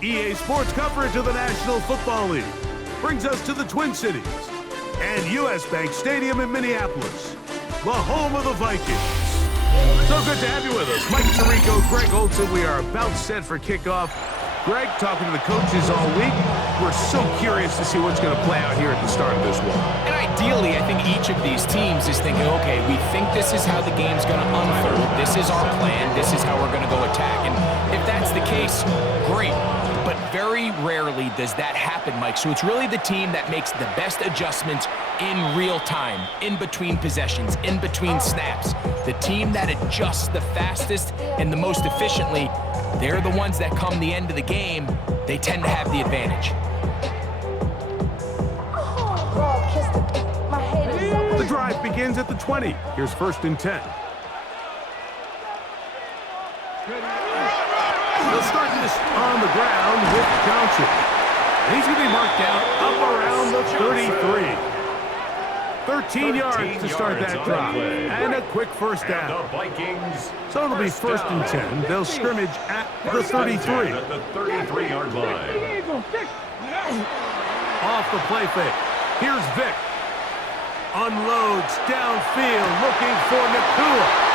EA Sports coverage of the National Football League brings us to the Twin Cities and US Bank Stadium in Minneapolis, the home of the Vikings. So good to have you with us. Mike Tirico, Greg Olson. We are about set for kickoff. Greg, talking to the coaches all week. We're so curious to see what's going to play out here at the start of this one. And ideally, I think each of these teams is thinking, okay, we think this is how the game's going to unfold. This is our plan. This is how we're going to go attack. And if that's the case, great. But very rarely does that happen, Mike. So it's really the team that makes the best adjustments in real time, in between possessions, in between snaps. The team that adjusts the fastest and the most efficiently, they're the ones that come the end of the game. They tend to have the advantage. The drive begins at the 20. Here's 1st and 10. They'll start this on the ground with Johnson. He's going to be marked down up around the 33. 13 yards to start that drive. And a quick first down. So it'll be 1st and 10. They'll scrimmage at the 33. At the 33-yard line. Off the play fake. Here's Vic. Unloads downfield looking for Nakua.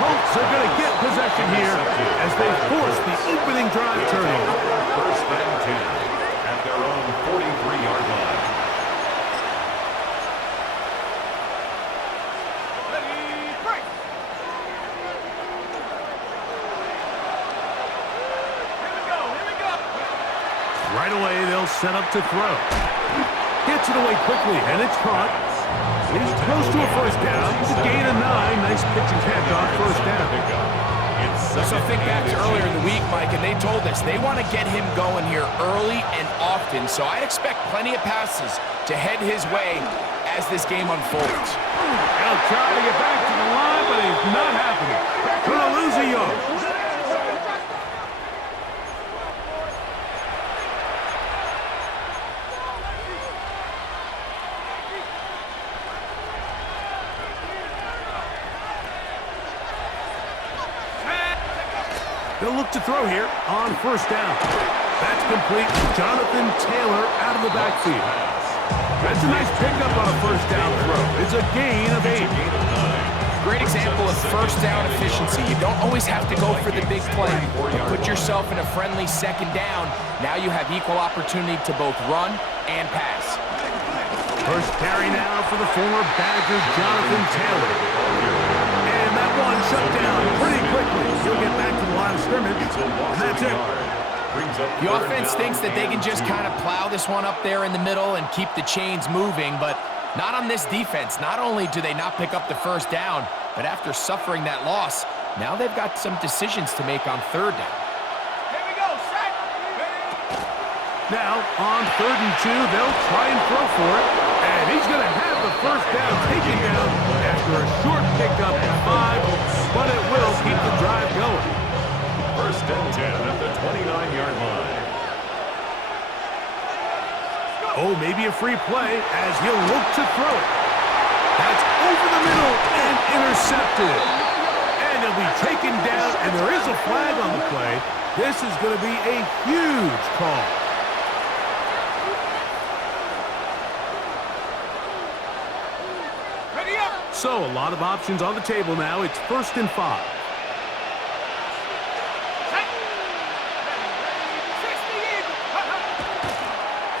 Colts are going to get possession here as they force the opening drive turnover. 1st and 10 at their own 43-yard line. Here we go. Right away, they'll set up to throw. Gets it away quickly, and it's caught. He's close to a first down. It's a gain of 9. Nice pitch and catch on first down. So think back to earlier in the week, Mike, and they told us they want to get him going here early and often. So I expect plenty of passes to head his way as this game unfolds. He'll try to get back to the line, but it's not happening. Going to lose a yard. They'll look to throw here on first down. That's complete. Jonathan Taylor out of the backfield. That's a nice pickup on a first down throw. It's a gain of 8. Great example of first down efficiency. You don't always have to go for the big play, but put yourself in a friendly second down. Now you have equal opportunity to both run and pass. First carry now for the former Badgers, Jonathan Taylor. And that one shut down pretty quickly. He'll get back to the line of scrimmage, and that's it. The offense thinks that they can just kind of plow this one up there in the middle and keep the chains moving, but not on this defense. Not only do they not pick up the first down, but after suffering that loss, now they've got some decisions to make on 3rd down. Here we go, set. Now, on 3rd and 2, they'll try and throw for it, and he's going to have the first down taken down after a short pickup at 5, but it will keep the drive going. 1st and 10 at the 29-yard line. Oh, maybe a free play as he'll look to throw it. That's over the middle and intercepted. And he'll be taken down, and there is a flag on the play. This is going to be a huge call. Ready up. So, a lot of options on the table now. It's 1st and 5.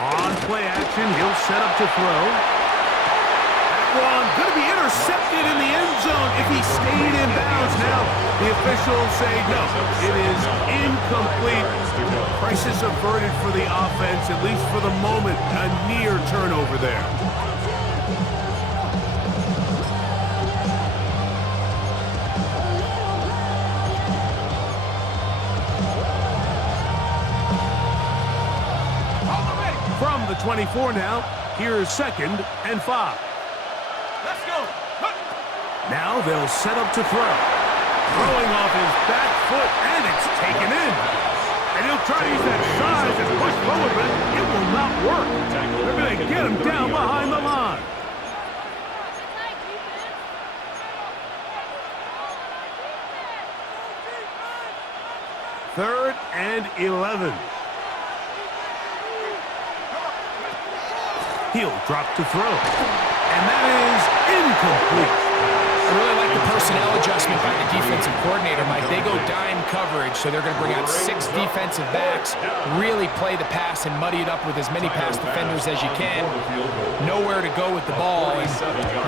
On play action, he'll set up to throw. That one going to be intercepted in the end zone if he stayed in bounds. Now, the officials say no, it is incomplete. Crisis averted for the offense, at least for the moment. A near turnover there. From the 24 now, here's 2nd and 5. Let's go. Now they'll set up to throw. Throwing off his back foot, and it's taken in. And he'll try to use that size and push forward, but it will not work. They're going to get him down behind the line. 3rd and 11. He'll drop to throw. And that is incomplete. I really like the personnel adjustment by the defensive coordinator, Mike. They go dime coverage, so they're going to bring out 6 defensive backs, really play the pass and muddy it up with as many pass defenders as you can. Nowhere to go with the ball. And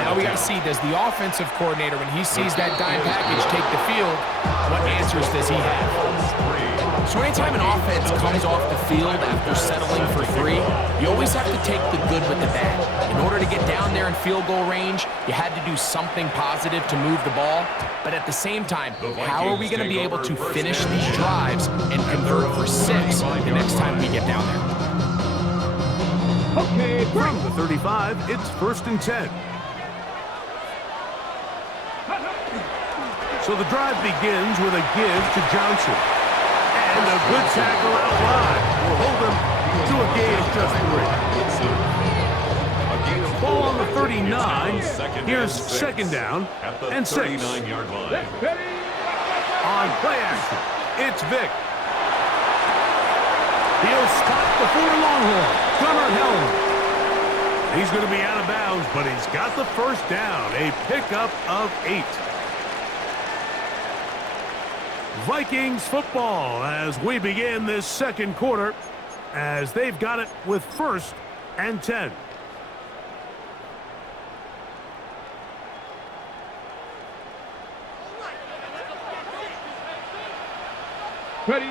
now we got to see, does the offensive coordinator, when he sees that dime package take the field, what answers does he have? So anytime an offense comes off the field after settling for 3, you always have to take the good with the bad. In order to get down there in field goal range, you had to do something positive to move the ball. But at the same time, how are we going to be able to finish these drives and convert for 6 the next time we get down there? Okay, from the 35, it's 1st and 10. So the drive begins with a give to Johnson. And a good tackle out wide will hold him to a gain of just 3. Ball on the 39. Here's 2nd down and 6. On play action, it's Vic. He'll spot the 4 Longhorn, Gunnar Helm. He's going to be out of bounds, but he's got the 1st down, a pickup of 8. Vikings football as we begin this 2nd quarter, as they've got it with 1st and 10. Ready.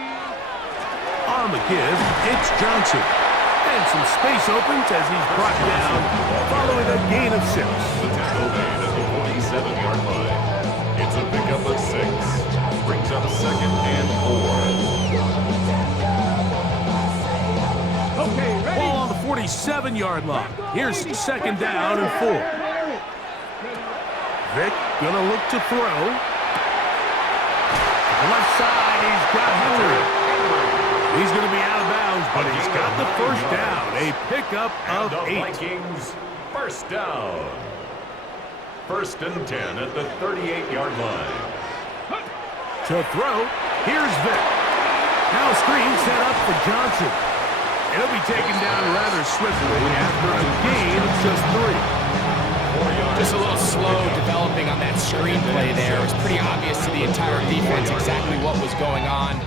On the give, it's Johnson. And some space opens as he's brought down following a gain of 6. The tackle made at the 47-yard line. It's a pickup of 6. Brings up 2nd and 4. Okay, ready. Ball on the 47-yard line. Here's 2nd down and 4. Vic gonna look to throw. Left side, he's got Henry. He's going to be out of bounds, but he's got the 1st down, a pickup of 8. Vikings 1st down. 1st and 10 at the 38-yard line. To throw, here's Vic. Now screen set up for Johnson. It'll be taken down rather swiftly after a gain of just 3. Just a little slow developing on that screenplay there. It was pretty obvious to the entire defense exactly what was going on.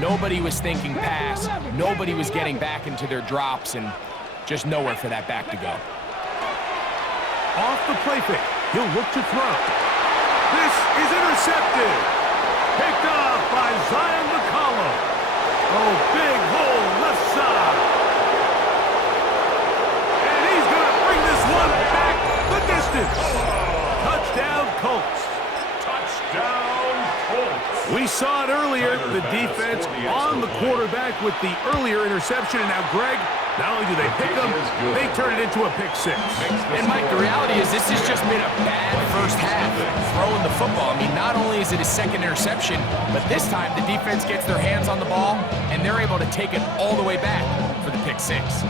Nobody was thinking pass. Nobody was getting back into their drops, and just nowhere for that back to go. Off the play fake, he'll look to throw. This is intercepted. Picked up by Zion McCollum. Oh, big hole left side. And he's going to bring this one back the distance. Touchdown, Colts. Touchdown, Colts. We saw it earlier, the defense on the quarterback with the earlier interception. And now, Greg, not only do they pick them, they turn it into a pick 6. And, Mike, the reality is this has just been a bad 1st half throwing the football. I mean, not only is it a 2nd interception, but this time the defense gets their hands on the ball, and they're able to take it all the way back for the pick 6.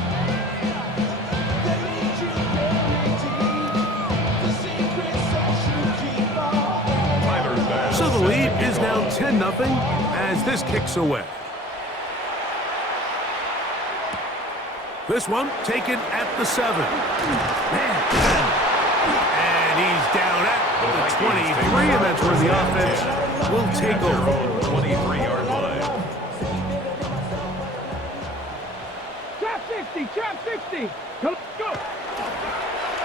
So the lead is now 10-0 as this kicks away. This one taken at the 7. And he's down at the 23, and that's where the offense will take over. 23-yard line. Trap 60, trap 60. Go.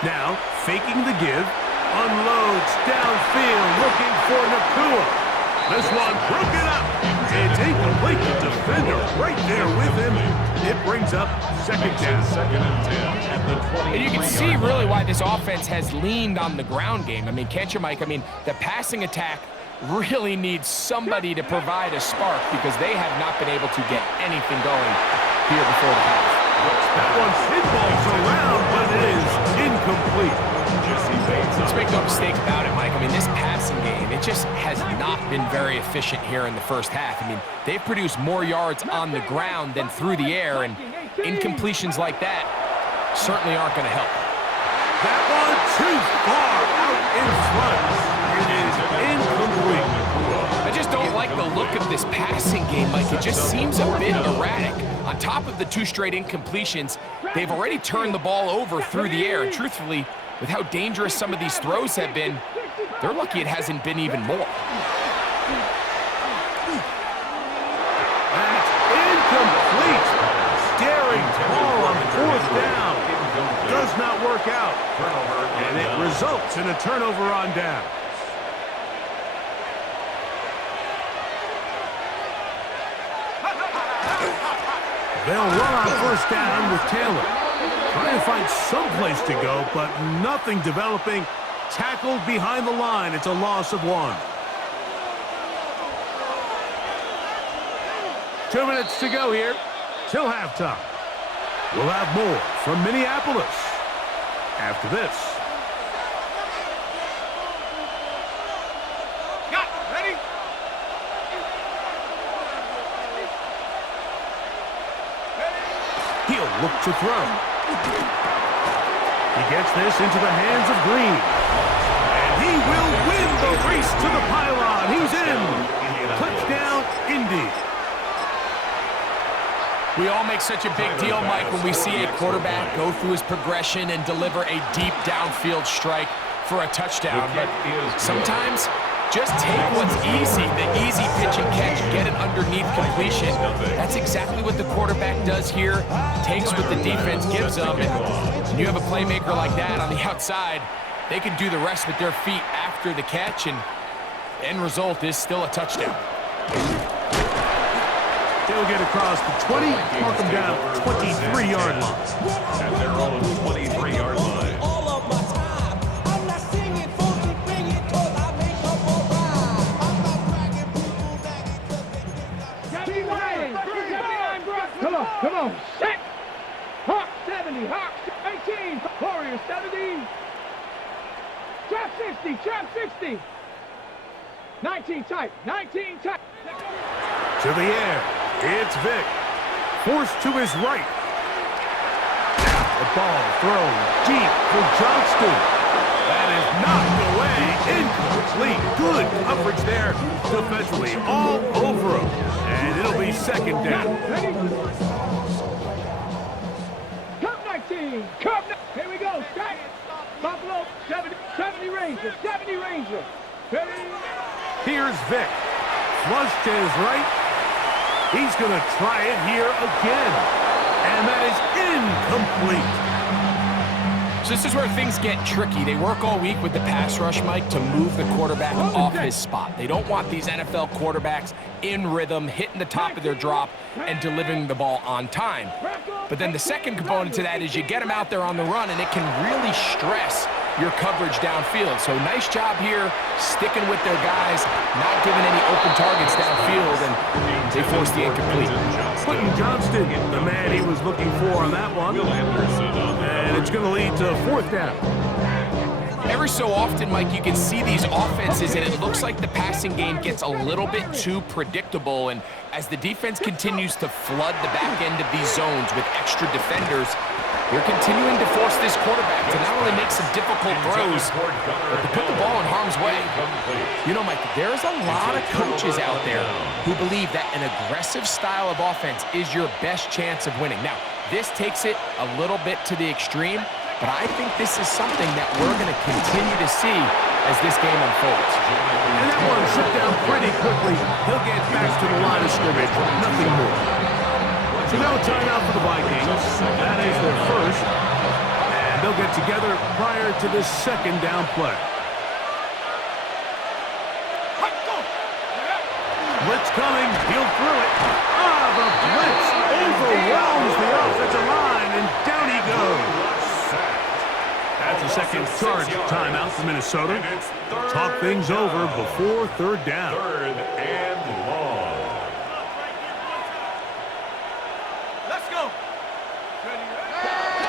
Now, faking the give, unloads downfield, looking for Nakua. This one broken up. It's incomplete. The defender right there with him. It brings up 2nd down. 2nd and 10 at the 20. And you can see really why this offense has leaned on the ground game. I mean, can't you, Mike? I mean, the passing attack really needs somebody to provide a spark because they have not been able to get anything going here before the half. That one pinballs around, but it is incomplete. Let's make no mistake about it, Mike. I mean, this passing game, it just has not been very efficient here in the 1st half. I mean, they've produced more yards on the ground than through the air, and incompletions like that certainly aren't going to help. That one too far out in front. It is incomplete. I just don't like the look look at this passing game, Mike, it just seems a bit erratic. On top of the 2 straight incompletions, they've already turned the ball over through the air. And truthfully, with how dangerous some of these throws have been, they're lucky it hasn't been even more. That's incomplete. Daring ball on 4th down. Does not work out. And it results in a turnover on down. They'll run on 1st down with Taylor. Trying to find some place to go, but nothing developing. Tackled behind the line. It's a loss of 1. 2 minutes to go here till halftime. We'll have more from Minneapolis after this. Ready? He'll look to throw. He gets this into the hands of Green. And he will win the race to the pylon. He's in. Touchdown, Indy. We all make such a big deal, Mike, when we see a quarterback go through his progression and deliver a deep downfield strike for a touchdown. But sometimes, just take what's easy, the easy pitch and catch, get it underneath completion. That's exactly what the quarterback does here, takes what the defense gives them, and when you have a playmaker like that on the outside, they can do the rest with their feet after the catch, and the end result is still a touchdown. They'll get across the 20, mark them down 23-yard line. At their own 23-yard line. All of my time. I'm not singing funky, bring it, 'cause I make up for rhyme. I'm not bragging, people nagging, 'cause they think I'm 79, come on, set. Hawk 70, Hawk 18, Warrior 70. Trap 60. 19 tight. To the air, it's Vic. Forced to his right. The ball thrown deep for Johnston. That is knocked away. Incomplete. Good coverage there defensively. All over him. And it'll be 2nd down. Ready? Cup 19. Here we go. Strike. Buffalo 70 Ranger. Ready? Here's Vic. Flush to his right. He's going to try it here again. And that is incomplete. So this is where things get tricky. They work all week with the pass rush, Mike, to move the quarterback off his spot. They don't want these NFL quarterbacks in rhythm, hitting the top of their drop, and delivering the ball on time. But then the second component to that is you get them out there on the run, and it can really stress your coverage downfield. So nice job here, sticking with their guys, not giving any open targets downfield, and they force the incomplete. Quentin Johnston, the man he was looking for on that one. And it's going to lead to 4th down. Every so often, Mike, you can see these offenses, and it looks like the passing game gets a little bit too predictable. And as the defense continues to flood the back end of these zones with extra defenders, they're continuing to force this quarterback to not only make some difficult throws, but to put the ball in harm's way. You know, Mike, there's a lot of coaches out there who believe that an aggressive style of offense is your best chance of winning. Now, this takes it a little bit to the extreme, but I think this is something that we're going to continue to see as this game unfolds. And that one shut down pretty quickly. He'll get back to the line of scrimmage. Nothing more. So now timeout for the Vikings. That is their first. And they'll get together prior to this 2nd down play. Blitz coming. He'll throw it. The blitz overwhelms the offensive line, and down he goes. That's a second charge timeout for Minnesota. Talk things over before 3rd down. 3rd and long. Let's go.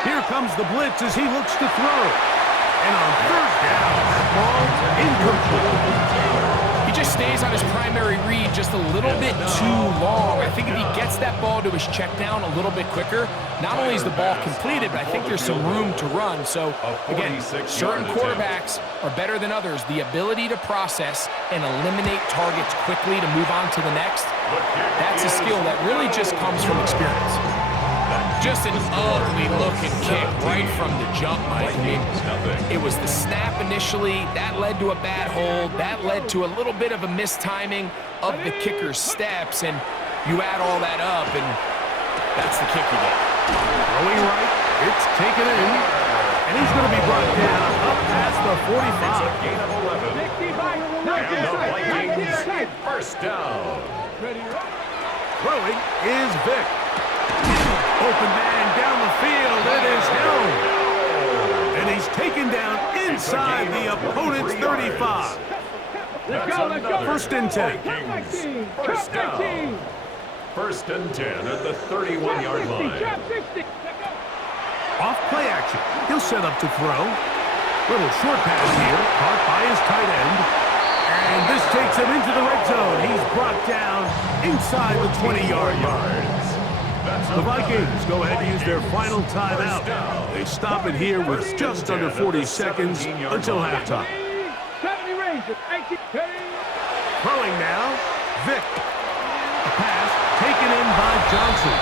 Here comes the blitz as he looks to throw. And on 3rd down, that ball incomplete. He just stays on his primary read just a little bit too long. I think if he gets that ball to his check down a little bit quicker, not only is the ball completed, but I think there's some room to run. So, again, certain quarterbacks are better than others. The ability to process and eliminate targets quickly to move on to the next, that's a skill that really just comes from experience. Just an ugly-looking kick right from the jump, Mike. I mean, it was the snap initially. That led to a bad hold. That led to a little bit of a mistiming of the kicker's steps, and you add all that up, and that's the kick you get. Throwing right, it's taken in, and he's going to be brought down up past the 45. Gain of 11. And the Vikings first down. Throwing is Vic. Open man down the field, it is held. And he's taken down inside the opponent's 35. Let's go. First and 10. Vikings first down. First and 10 at the 31-yard line. Off play action. He'll set up to throw. Little short pass here, caught by his tight end. And this takes him into the red zone. He's brought down inside the 20-yard line. The Vikings go ahead and use their final timeout. They stop it here with just under 40 seconds until halftime. Throwing now, Vic. A pass taken in by Johnson.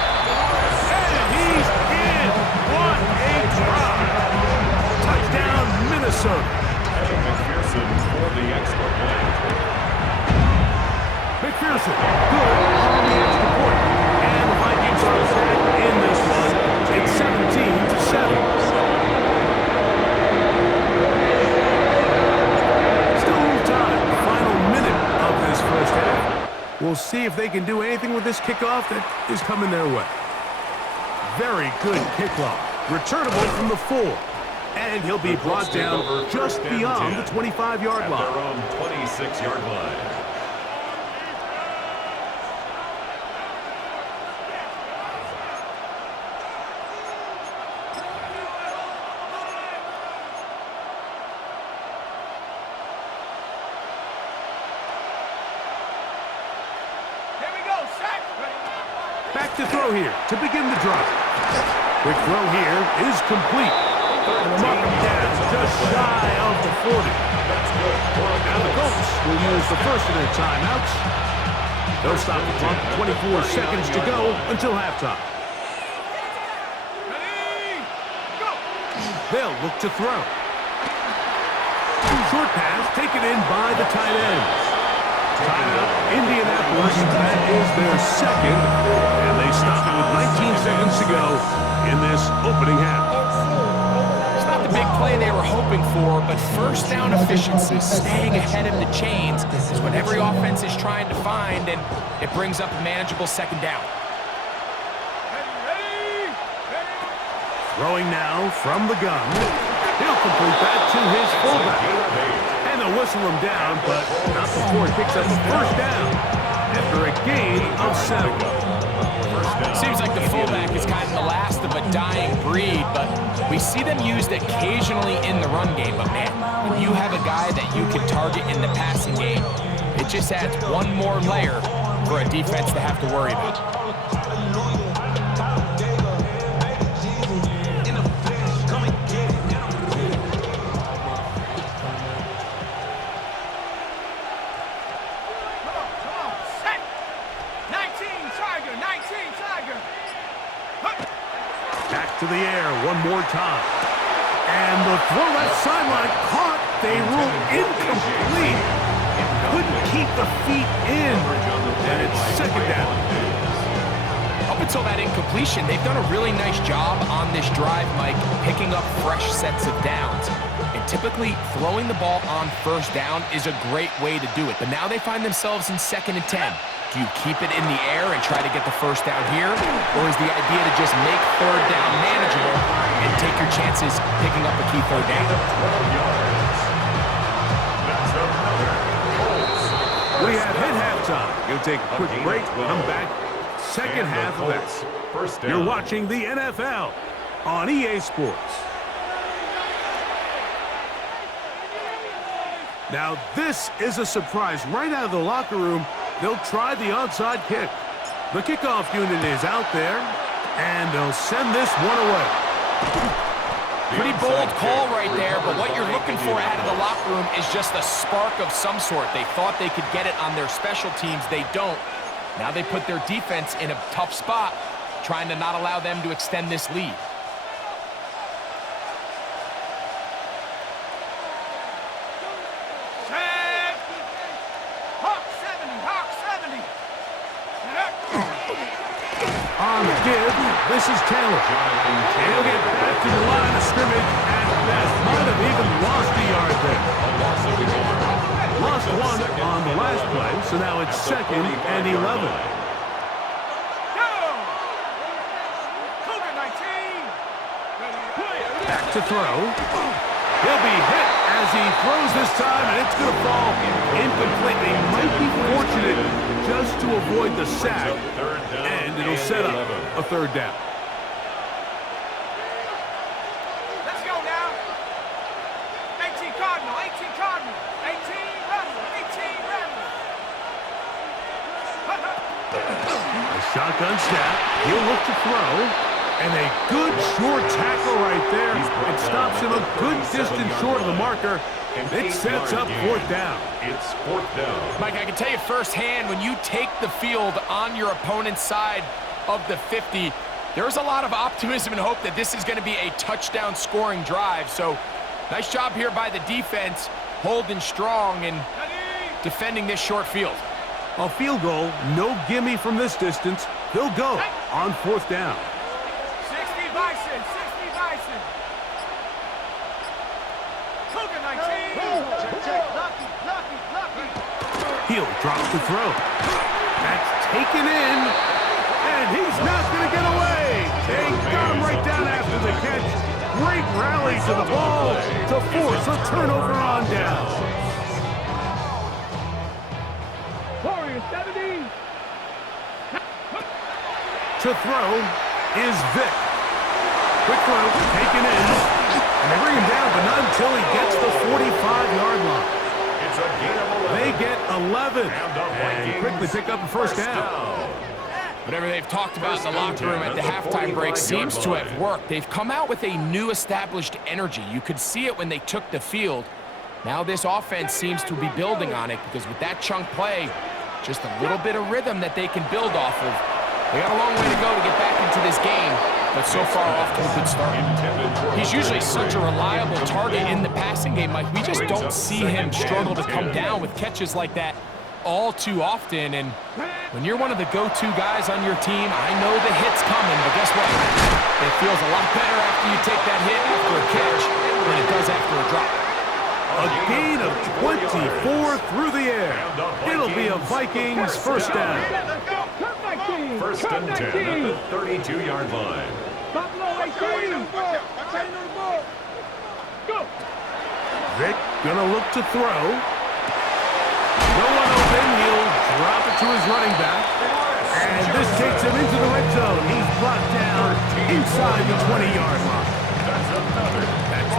And he's in. What a drop. Touchdown, Minnesota. McPherson for the extra point. McPherson, good on the extra point. And the Vikings are back in this one. It's 17-7. Still time, the final minute of this first half. We'll see if they can do anything with this kickoff that is coming their way. Very good kickoff. Returnable from the 4. And he'll be brought down just beyond the 25-yard line. At their own 26-yard line. Back to throw here to begin the drive. Quick throw here is complete. And the mark down just shy of the 40. Now the Colts will use the first of their timeouts. They'll stop the clock. 24 seconds to go until halftime. They'll look to throw. Short pass taken in by the tight end. Timeout, Indianapolis. That is their second. And they stop it with 19 seconds to go in this opening half. It's not the big play they were hoping for, but first down efficiency, staying ahead of the chains, is what every offense is trying to find, and it brings up a manageable second down. Throwing now from the gun. He'll complete that to his fullback. And they'll whistle him down, but not before he picks up a first down after a gain of 7. Seems like the fullback is kind of the last of a dying breed, but we see them used occasionally in the run game. But man, when you have a guy that you can target in the passing game, it just adds one more layer for a defense to have to worry about. Back to the air one more time. And the throw left sideline caught. They ruled incomplete. Couldn't keep the feet in. And it's second down. Up until that incompletion, they've done a really nice job on this drive, Mike, picking up fresh sets of downs. And typically, throwing the ball on first down is a great way to do it. But now they find themselves in 2nd and 10. Do you keep it in the air and try to get the first down here? Or is the idea to just make third down manageable and take your chances picking up a key third down? We have hit halftime. You'll take a quick break. Come back. Second half of it. You're watching the NFL on EA Sports. Now this is a surprise. Right out of the locker room, they'll try the onside kick. The kickoff unit is out there, and they'll send this one away. Pretty bold call right there, but what you're looking for out of the locker room is just a spark of some sort. They thought they could get it on their special teams. They don't. Now they put their defense in a tough spot, trying to not allow them to extend this lead. On the give, this is Taylor. He'll get back to the line of scrimmage at best. Might have even lost a yard there. Lost one on the last play, so now it's 2nd and 11. Back to throw. He'll be hit as he throws this time, and it's going to fall incomplete. They might be fortunate just to avoid the sack, and it'll set up a 3rd down. Let's go now. 18 Cardinal, 18 Cardinal, 18 Rebel, 18 Rebel. A shotgun snap. He'll look to throw. And a good short tackle right there. It stops him a good distance short of the marker. It sets up 4th down. It's 4th down. Mike, I can tell you firsthand, when you take the field on your opponent's side of the 50, there's a lot of optimism and hope that this is going to be a touchdown scoring drive. So nice job here by the defense, holding strong and defending this short field. A field goal, no gimme from this distance. He'll go on 4th down. 60 Bison, 60 Bison. Cougar 19. Lucky, lucky, lucky. He'll drop the throw. That's taken in, and he's not going to get away. They got him right down after the catch. Great rally to the ball to force a turnover on down. Warriors 70. To throw is Vic. Quick throw, taken in, and they bring him down, but not until he gets the 45-yard line. It's a gain of 11. They get 11 and quickly pick up a 1st down. Whatever they've talked about in the locker room at the halftime break seems to have worked. They've come out with a new established energy. You could see it when they took the field. Now this offense seems to be building on it because with that chunk play, just a little bit of rhythm that they can build off of. They got a long way to go to get back into this game, but so far off to a good start. He's usually such a reliable target in the passing game, Mike. We just don't see him struggle to come down with catches like that all too often. And when you're one of the go-to guys on your team, I know the hit's coming, but guess what? It feels a lot better after you take that hit after a catch than it does after a drop. A gain of 24 through the air. It'll be a Vikings 1st down. 1st and 10 at the 32-yard line. Buffalo 18. Go. Vic gonna look to throw. No one open. He'll drop it to his running back. And this takes him into the red zone. He's brought down inside the 20-yard line. That's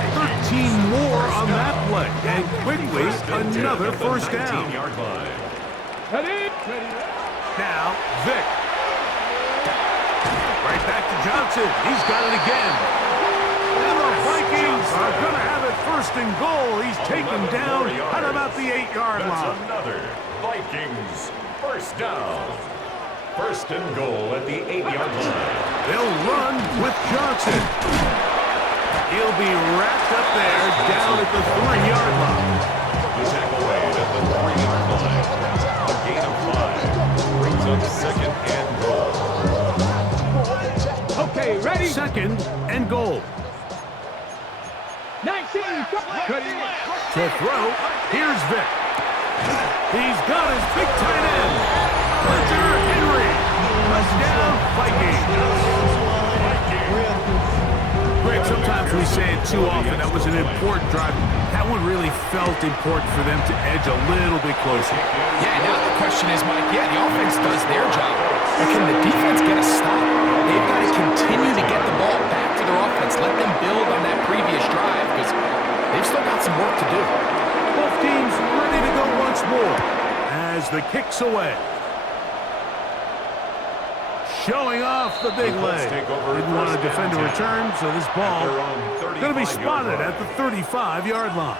13 more on that play. And quickly, another 1st down. Ready? Now, Vic. Right back to Johnson. He's got it again. And the Vikings are going to have it 1st and goal. He's taken down at about the 8-yard line. That's another Vikings 1st down. 1st and goal at the 8-yard line. They'll run with Johnson. He'll be wrapped up there down at the 3-yard line. The tackle made at the 3-yard line. A gain of 5 brings up 2nd and goal. Okay, ready? 2nd and goal. 19. Ready? To throw, here's Vic. He's got his big tight end, Hunter Henry. Touchdown, Vikings. Greg, sometimes we say it too often. That was an important drive. That one really felt important for them to edge a little bit closer. Yeah, now the question is, Mike, the offense does their job, but can the defense get a stop? They've got to continue to get the ball back to their offense. Let them build on that previous drive because they've still got some work to do. Both teams ready to go once more as the kick's away. Showing off the big leg. Didn't want to defend a return, so this ball going to be spotted at the 35-yard line.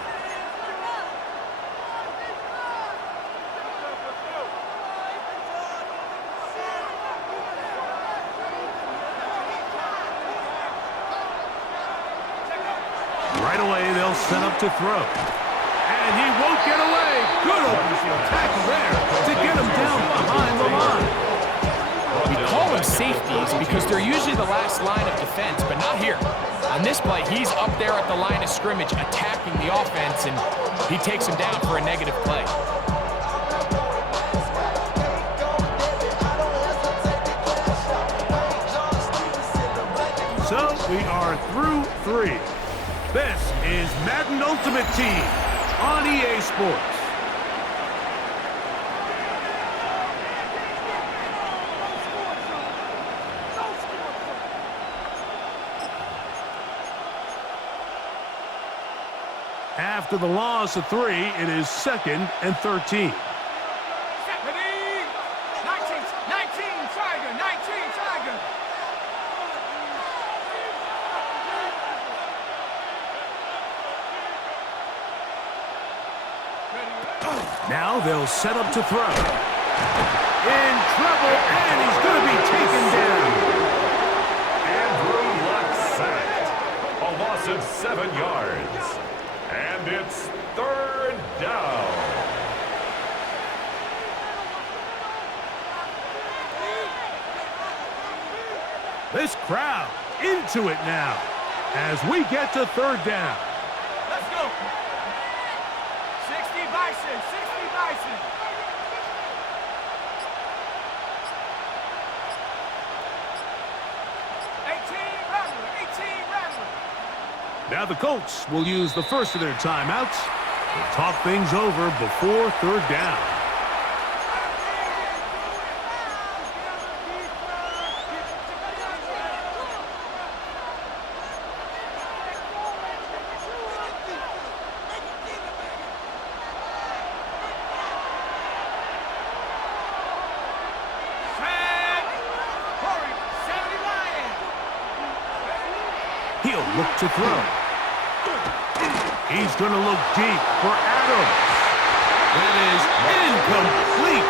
Right away, they'll set up to throw. And he won't get away. Good open field tackle there to get him down behind the line. We call them safeties because they're usually the last line of defense, but not here. On this play, he's up there at the line of scrimmage attacking the offense, and he takes him down for a negative play. So we are through 3. This is Madden Ultimate Team on EA Sports. After the loss of 3, it is 2nd and 13. 19, Tiger, 19, Tiger. Now they'll set up to throw. In trouble, and he's going to be taken down. Andrew Luck sacked. A loss of 7 yards. And it's 3rd down. This crowd into it now as we get to 3rd down. Let's go. 60 Bison, 60 Bison. Now the Colts will use the first of their timeouts to talk things over before 3rd down. He'll look to throw. He's going to look deep for Adams. That is incomplete.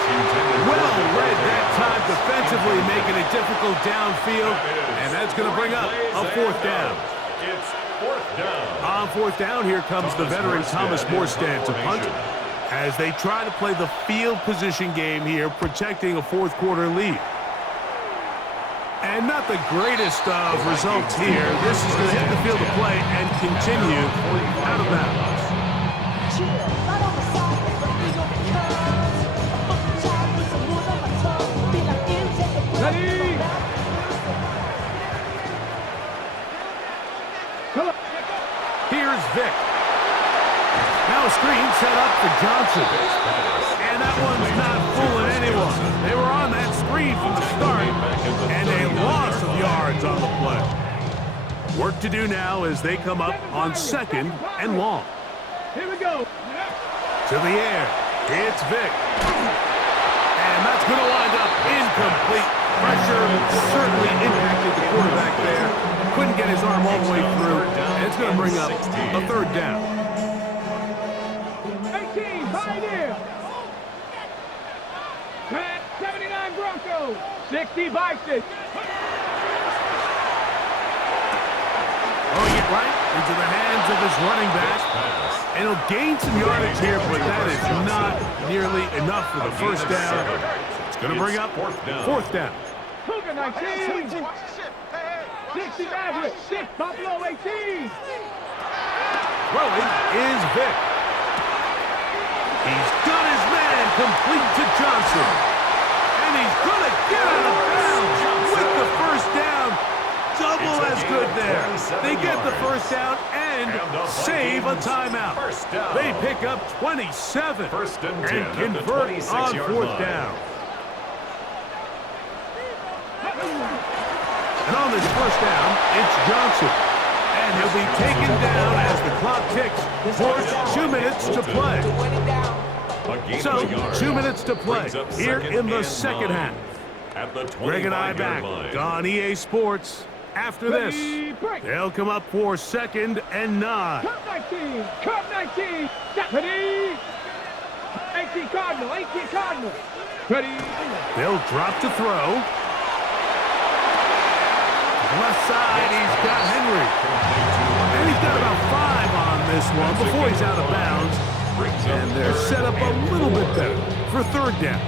Well read that time defensively, making it difficult downfield. And that's going to bring up a 4th down. It's 4th down. On 4th down, here comes the veteran Thomas Morstead to punt as they try to play the field position game here, protecting a 4th quarter lead. And not the greatest of results here. This is going to hit the field of play and continue out of bounds. Here's Vic. Now a screen set up for Johnson. And that one's not fooling anyone. They were on that screen from the start, and a loss of yards on the play. Work to do now as they come up on 2nd and long. Here we go. To the air, it's Vic. And that's going to wind up incomplete. Pressure certainly impacted the quarterback there. Couldn't get his arm all the way through, and it's going to bring up a 3rd down. 18, Pioneer. 79 Broncos. 60 Bison. Oh, get right into the hands of his running back. And he'll gain some yardage here, but that is not nearly enough for the 1st down. It's going to bring up 4th down. Cougar 19. 60 Maverick. 6 Buffalo 18. Throwing is Vic. He's got his man complete to Johnson. And he's going to get out of bounds with the 1st down. Double as good there. They get the 1st down and save a timeout. They pick up 27 and convert on 4th down. And on this 1st down, it's Johnson. And he'll be taken down as the clock ticks towards 2 minutes to play. So, 2 minutes to play here in the second half. At the Greg and I back on EA Sports. After this, they'll come up for 2nd and 9. Cup 19, Cup 19, ready? 18 Cardinal, 18 Cardinal. Ready? They'll drop to throw. Left side, he's got Henry. And he's got about 5 on this one before he's out of bounds. And they're set up a little bit better for 3rd down.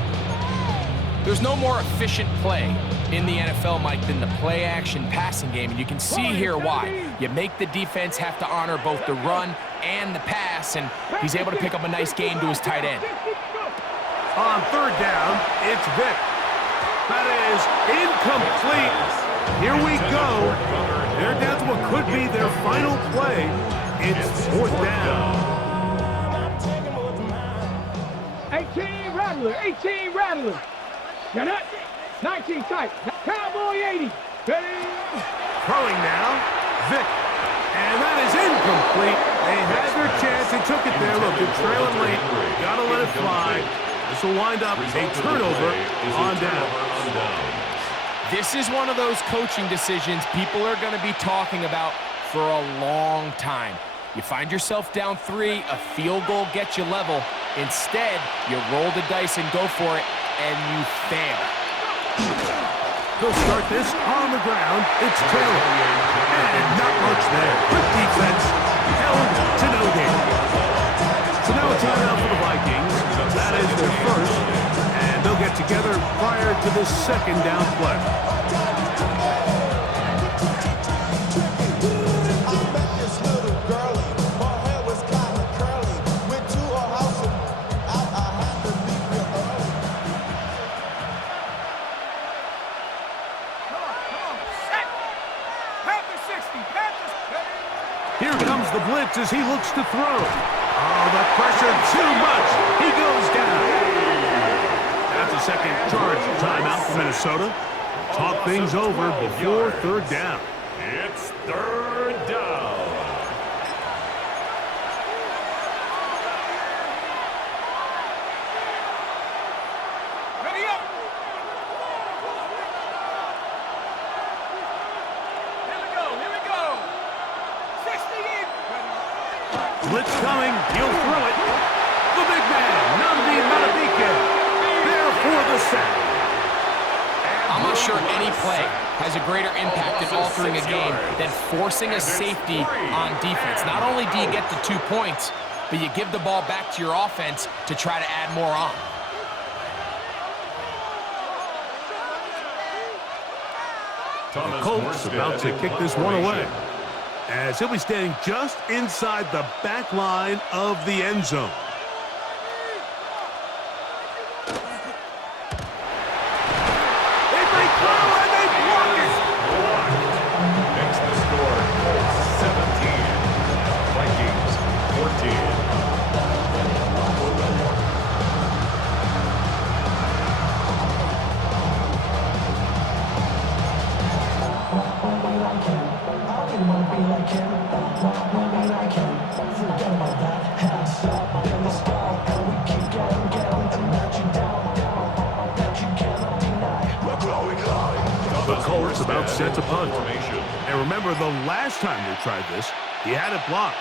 There's no more efficient play in the NFL, Mike, than the play-action passing game, and you can see here why. You make the defense have to honor both the run and the pass, and he's able to pick up a nice gain to his tight end. On 3rd down, it's Vic. That is incomplete. Here we go. They're down to what could be their final play. It's 4th down. 18 Rattler, 18 Rattler. Got it. 19 tight. Cowboy 80. Ready? Throwing now, Vic. And that is incomplete. They had their chance. They took it there. Look, they're trailing late. Gotta let it fly. This will wind up a turnover on down. This is one of those coaching decisions people are going to be talking about for a long time. You find yourself down 3, a field goal gets you level. Instead, you roll the dice and go for it, and you fail. They'll start this on the ground. It's Taylor. And not much there. Good defense. Held to no gain. So now a timeout for the Vikings. That is their first. And they'll get together prior to this 2nd down play. Here comes the blitz as he looks to throw. Oh, the pressure too much. He goes down. That's a 2nd charge timeout for Minnesota. Talk things over before 3rd down. It's 3rd down. Ready up. Here we go, here we go. 60 in. Blitz coming. He'll throw it. The big man, Namdi Matabike, there for the sack. I'm not sure any play has a greater impact in altering a game than forcing a safety on defense. Not only do you get the 2 points, but you give the ball back to your offense to try to add more on. The Colts about to kick this one away, as he'll be standing just inside the back line of the end zone. They break through and they block it. Makes the score 17. Vikings 14. The Colts about set to punt. And remember, the last time they tried this, he had it blocked.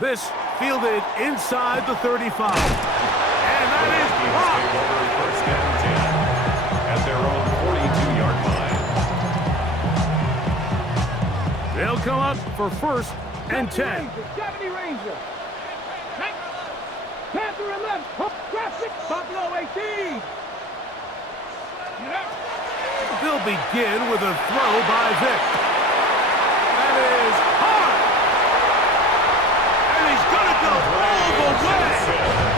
This fielded inside the 35. And that is blocked. First and 10 at their own 42-yard line. They'll come up for 1st and 10. 70 Ranger. Panther 11. Graphic. Buffalo 18. They'll begin with a throw by Vic. That is hard. And he's going to go all the way.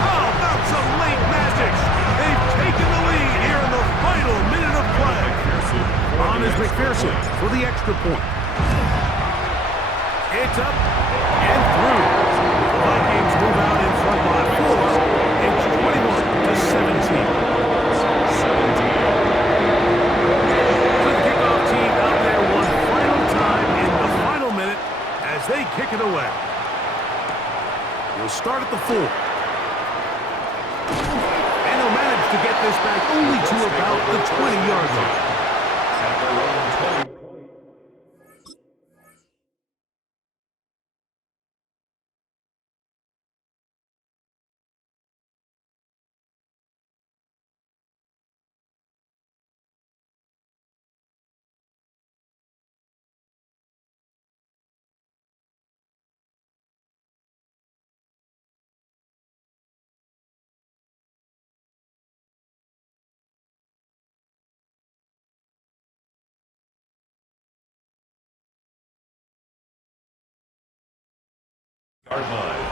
How about some late magic? They've taken the lead here in the final minute of play. On is McPherson for the extra point. It's up and through. The Vikings move out in front by to 17. So the kickoff team out there one final time in the final minute as they kick it away. He'll start at the 4. And he'll manage to get this back only to about the 20-yard line. At their own 20. Yard line.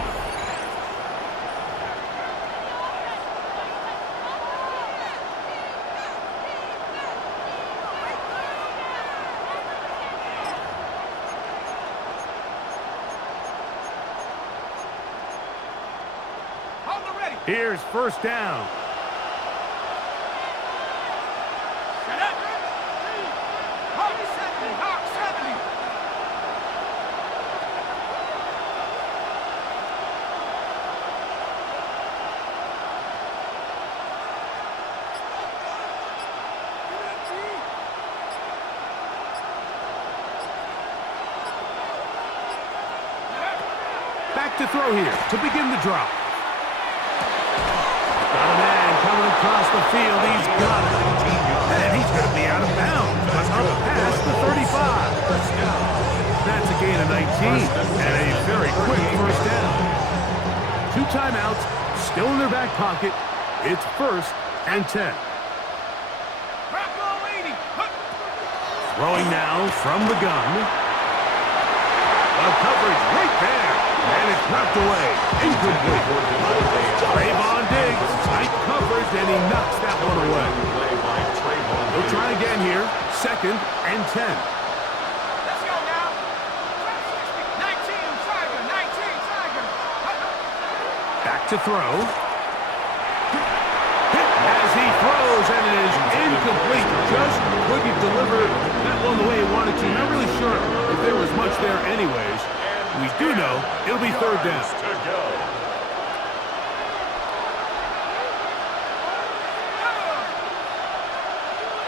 Hold the ready. Here's first down. Set up. Hawk 70. Hawk 70. Back to throw here to begin the drop. Got a man coming across the field. He's got it. And he's going to be out of bounds, but up past the 35. That's a gain of 19 and a very quick first down. 2 timeouts still in their back pocket. It's first and 10. Bronco 80. Hup. Throwing now from the gun. The coverage right there. And it's knocked away. Incomplete. Trayvon Diggs. Tight coverage, and he knocks that one away. We'll try again here. Second and 10. Let's go now. 19 Tiger. 19 Tiger. Back to throw. Hit as he throws, and it is incomplete. Just couldn't deliver that one the way he wanted to. Not really sure if there was much there anyways. We do know it'll be third down. To go.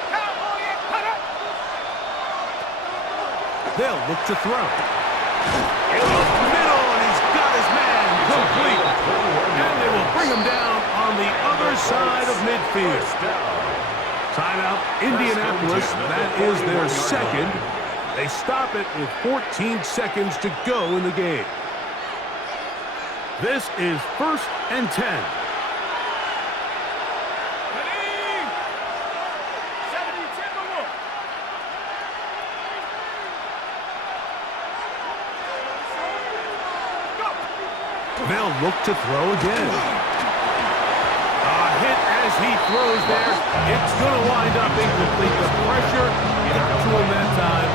Cowboy and cutter. They'll look to throw. In the middle, and he's got his man complete. And they will bring him down on the other side of midfield. Timeout, Indianapolis. That is their second. They stop it with 14 seconds to go in the game. This is first and 10. Ready. 70 Timberwolf. Go. They'll look to throw again. A hit as he throws there. It's going to wind up incomplete. The pressure got to him that time,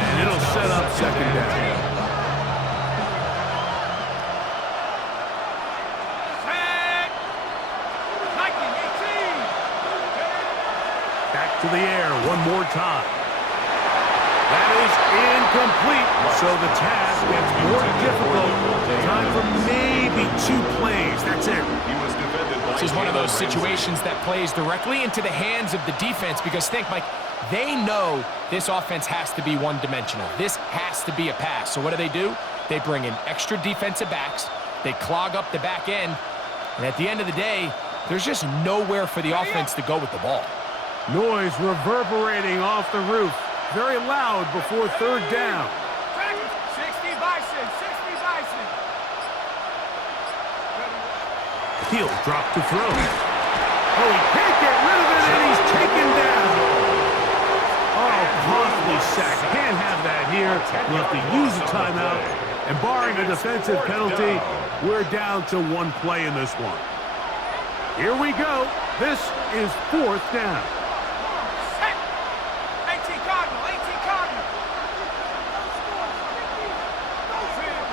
and it'll set up second down. Set. Viking 18. Back to the air one more time. That is incomplete, so the task gets more difficult. Time for maybe 2 plays. That's it. He was defended by This is one of those situations that plays directly into the hands of the defense because think, Mike, they know this offense has to be one-dimensional. This has to be a pass. So what do? They bring in extra defensive backs. They clog up the back end. And at the end of the day, there's just nowhere for the offense to go with the ball. Noise reverberating off the roof. Very loud before third down. 60 Bison. 60 Bison. He'll drop to throw. Oh, he can't get rid of it, and he's taken down. Oh, costly sack. Can't have that here. We'll have to use a timeout. And barring a defensive penalty, we're down to 1 play in this one. Here we go. This is fourth down. Set. 18 Cardinal. 18 Cardinal.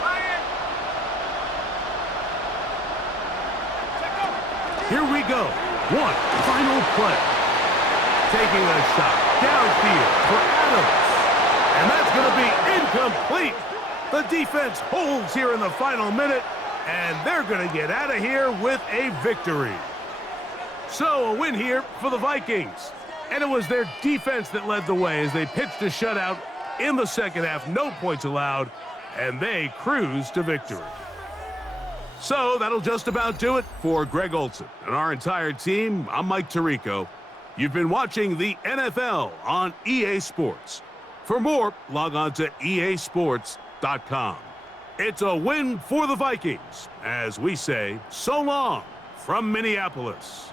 Ryan. Here we go. One final play. Taking a shot downfield for Adams. And that's going to be incomplete. The defense holds here in the final minute, and they're going to get out of here with a victory. So a win here for the Vikings. And it was their defense that led the way as they pitched a shutout in the second half. No points allowed, and they cruised to victory. So that'll just about do it for Greg Olson and our entire team. I'm Mike Tirico. You've been watching the NFL on EA Sports. For more, log on to easports.com. It's a win for the Vikings, as we say so long from Minneapolis.